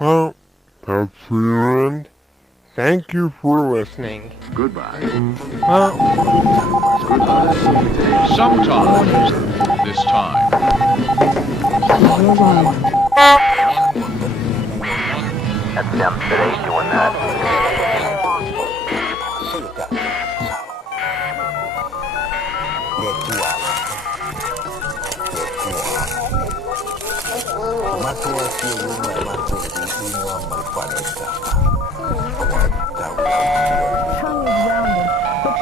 Well, that's the end. Thank you for listening. Goodbye. Well, Sometimes, this time. That's them today doing that. Tongue is rounded, but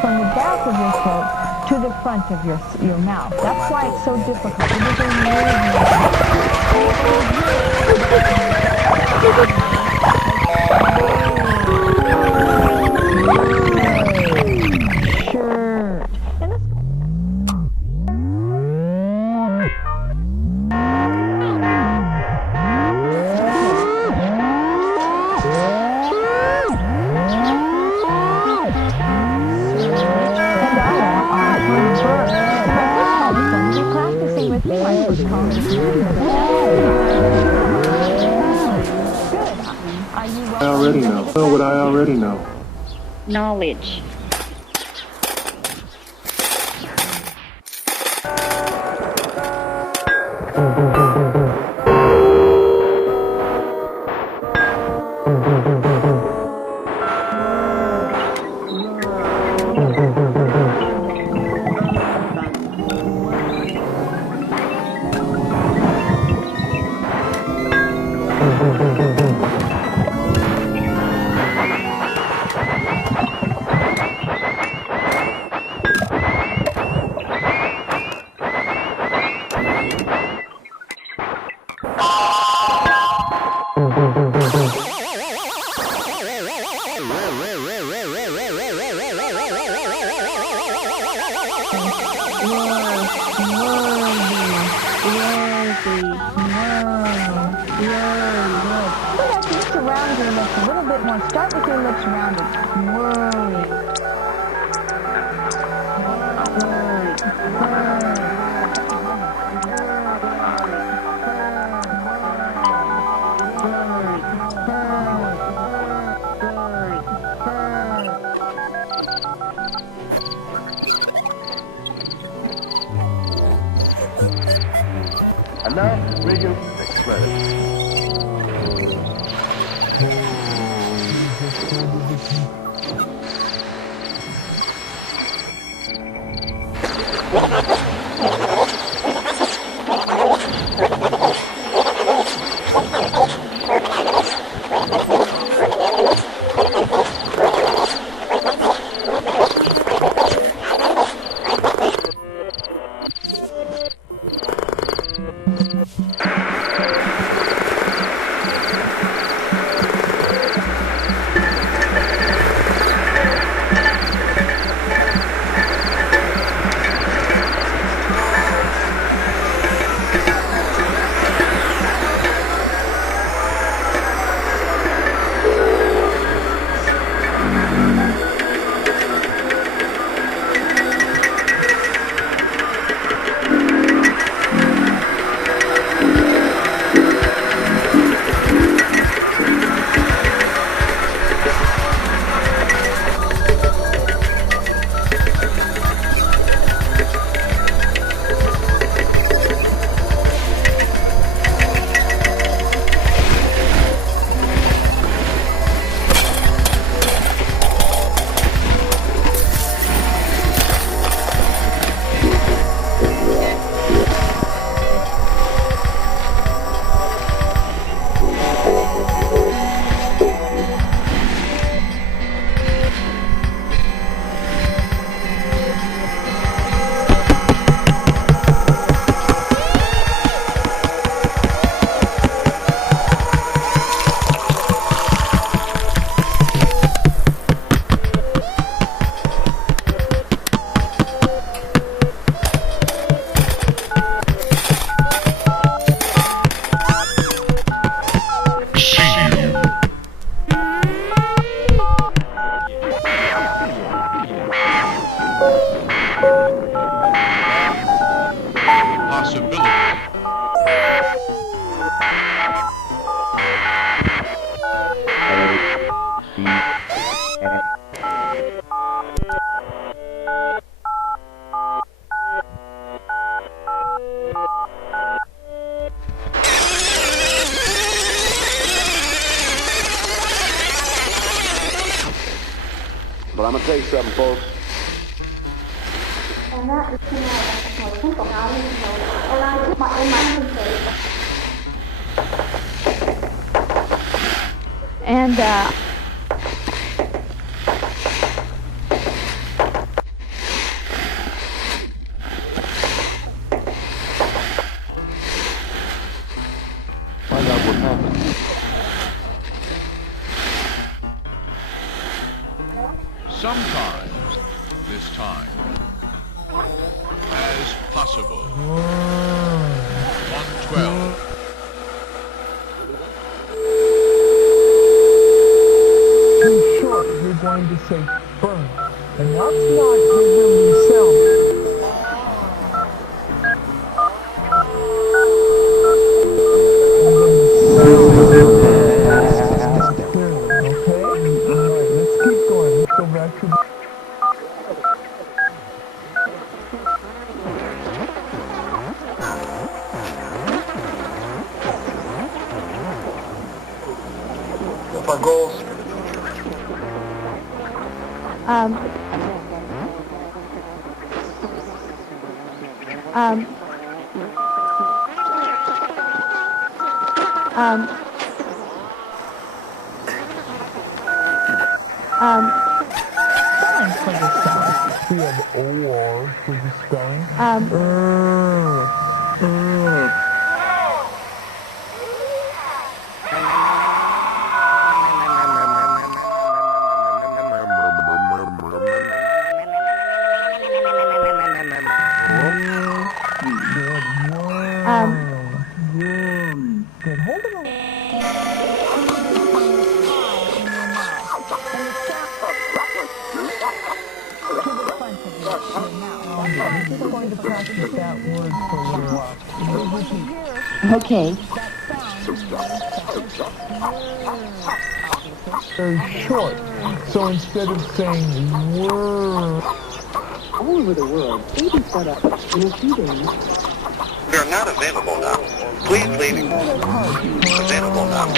from the back of your throat to the front of your mouth. That's why it's so difficult. It is a movement. Sure. And that's practicing with me. My first comedy studio. Good. Are you I already know. Know what I already know. Knowledge. Round your lips a little bit more. Start with your lips rounded. Worry. And now, Radio Express. tell you something, folks. And Find out what happened. Sometimes, this time, as possible. 112. Too short, you're going to say burn. And that's not how you sound. Okay? Alright, let's keep going. Let's go back to the... Our goals. um, um, spelling for the song. We have OR for the spelling. Good. Hold it on. This is going to practice that word for a little while. Okay. Very short. So instead of saying word... All over the world, baby set up in a few days. We are not available now. Please leave. Available now.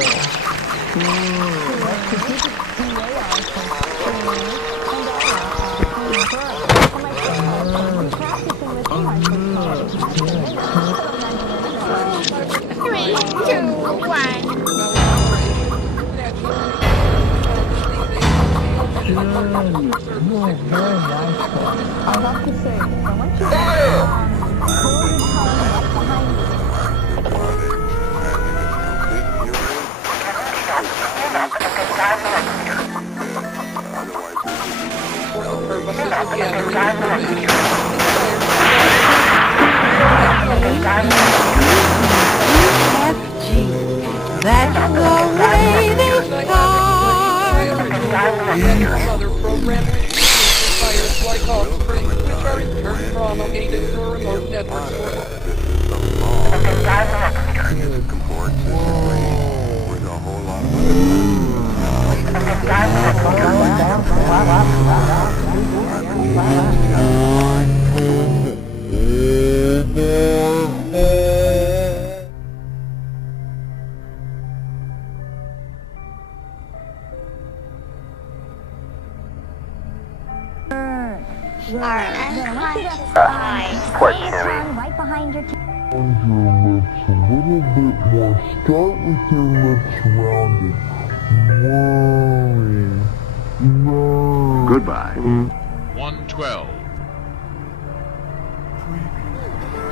I have to say, I want you to hold your tongue right behind you. That's the way they start. Other programming fires like Osprey, which are in turn promulgated through remote networks. Our unconscious eyes. Right behind your teeth. Your lips a little bit more. Start with your lips rounded. Worry. Goodbye. 112.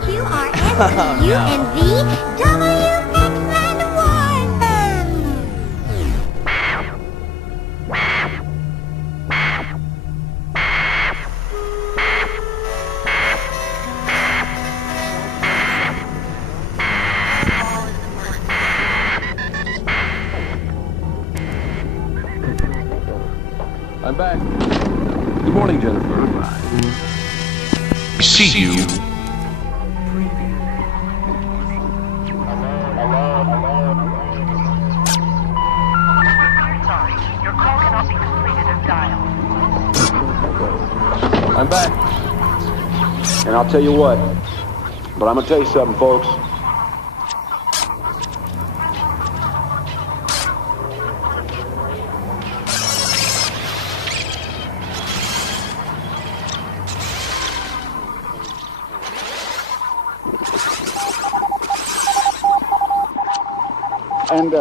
QRSUNV I'm back. Good morning, Jennifer. See you. I'm back. And I'll tell you what, but I'm gonna tell you something, folks. And,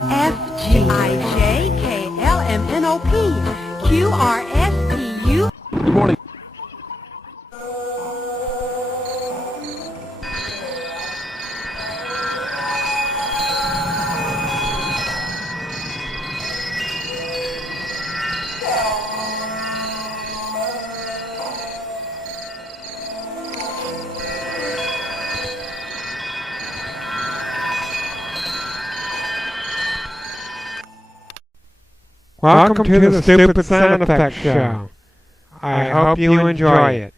FGIJKLMNOP Good morning. Welcome to the Stupid Sound Effects Show. I hope you enjoy it.